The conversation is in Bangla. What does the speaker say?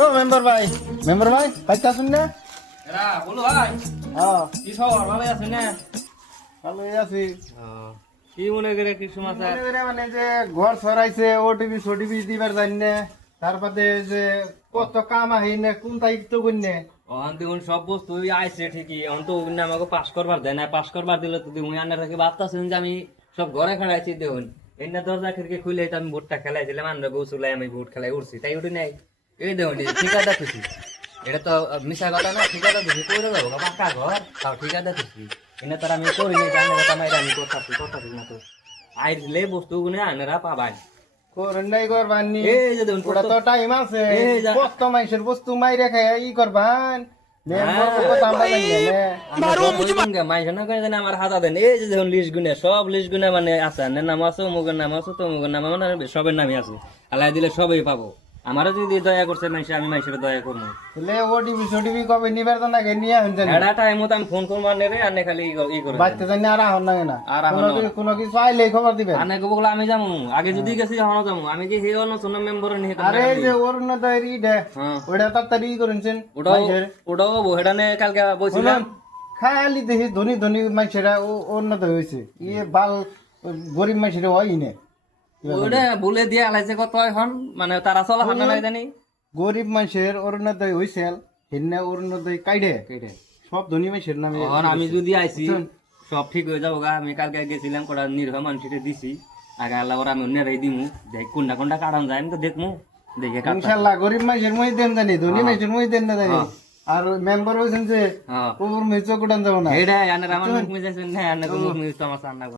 ও মেম্বার ভাই বাইতে আসুন না। এরা বলো ভাই, হ্যাঁ কি খবর? ভালো আছেন না? ভালোই আছি। কি মনে করে কি সমাচার? মনে করে মানে যে ঘর সরাইছে ওটিভি সোটিভি দিবার জানি না, তারপরে যে কত কাম আহি না কোন দায়িত্ব করনে। অহন দেখুন সব বস্তু আইছে ঠিকই, অহন তো ওগুলো আমাকে পাস করবার দেয় না। পাস করবার দিলে তো দেখুন আন্নার থেকে ভাবতেছেন যে আমি সব ঘরে খেলাইছি। দেখুন এনে দরজা খিড়কি খুলে তো আমি ভোটটা খেলাইছিলাম, আমরা গৌসুলাই আমি ভোট খেলাই উঠছি, তাই উঠি নাই। এই দেখুন ঠিকাদার খুশি, এটা তো মিশা কথা না। ঠিকাদার খুশি করে যাবো পাকা ঘর, তাও ঠিকাদার খুশি। এনে তার আমি করি নাই, জানি কথা মাইরা আমি করতাছি না তো। আইলে বস্তু গুনে আনারা পাবাই। করেন নাই করবানি। এই যে দেখুন ওটা তো টাইম আছে, এই যে- কত মানুষের বস্তু মাইরে খায় ই করবান। মেম্বার কথা আমরা জানি না। আমার হাতা দেন। এই যে দেখুন লিস্ট গুনে, সব লিস্ট গুনে মানে আছে, আন্নের নাম আছে, অমুকের নাম আছে, তমুকের নাম মানে সবের নামই আছে। আলাই দিলে সবই পাবো। আমারও যদি দয়া করছে মানুষ, আমি মানুষের দয়া করবো। তাহলে ওটিভি সোটিভি কবে নিবার জানা গে নিয়ে আনছেন। এডা টাইম মতো আমি ফোন করবো আনে রে, আনে খালি ই করে বাচ্চা জানি আর আহন না না। আর আহন না। কোনো কিছু আইলে খবর দিবেন। আনে বলে আমি যাবো, আগে যদি গেছি এখনো যাবো। আমি কি হে অন্য শোনো মেম্বার নিয়ে আরে এই যে অরুণোদয়ের ইডে হ্যাঁ, ওটা তাড়াতাড়ি ই করেছেন। ওটাও হেডানে কালকে বলছিলাম। খালি দেখি ধনী ধনী মানুষেরা উন্নতি হয়েছে, ইয়ে বাল গরিব মানুষেরা হয় না। ওটা বলে দিয়ে আলাইছে কত এখন, মানে তারা চলা হান্না নাই জানি। গরিব মানুষের অরুণোদয় হয়েছিল, হেন্না অরুণোদয় কাইডে সব ধনী মানুষের নামে। এখন আমি যদি আইছি সব ঠিক হয়ে যাবো গা। আমি কালকে গেছিলাম কটা নির্ভর মানুষের দিছি, আগে আল্লাহ করে আমি অন্যরাই দিমু। দেখ কোনটা কোনটা কারণ যায় আমি তো দেখমু, দেখে কাটতাম। ইনশাল্লাহ গরিব মানুষের মই দেন জানি, ধনী মানুষের মই দেন না জানি। আর মেম্বার হয়েছেন যে ওর মেয়ে চোখ উঠান যাবো না। এটা আমার মুখ মিজাইছেন না, মুখ মিজ তো আমার সান্না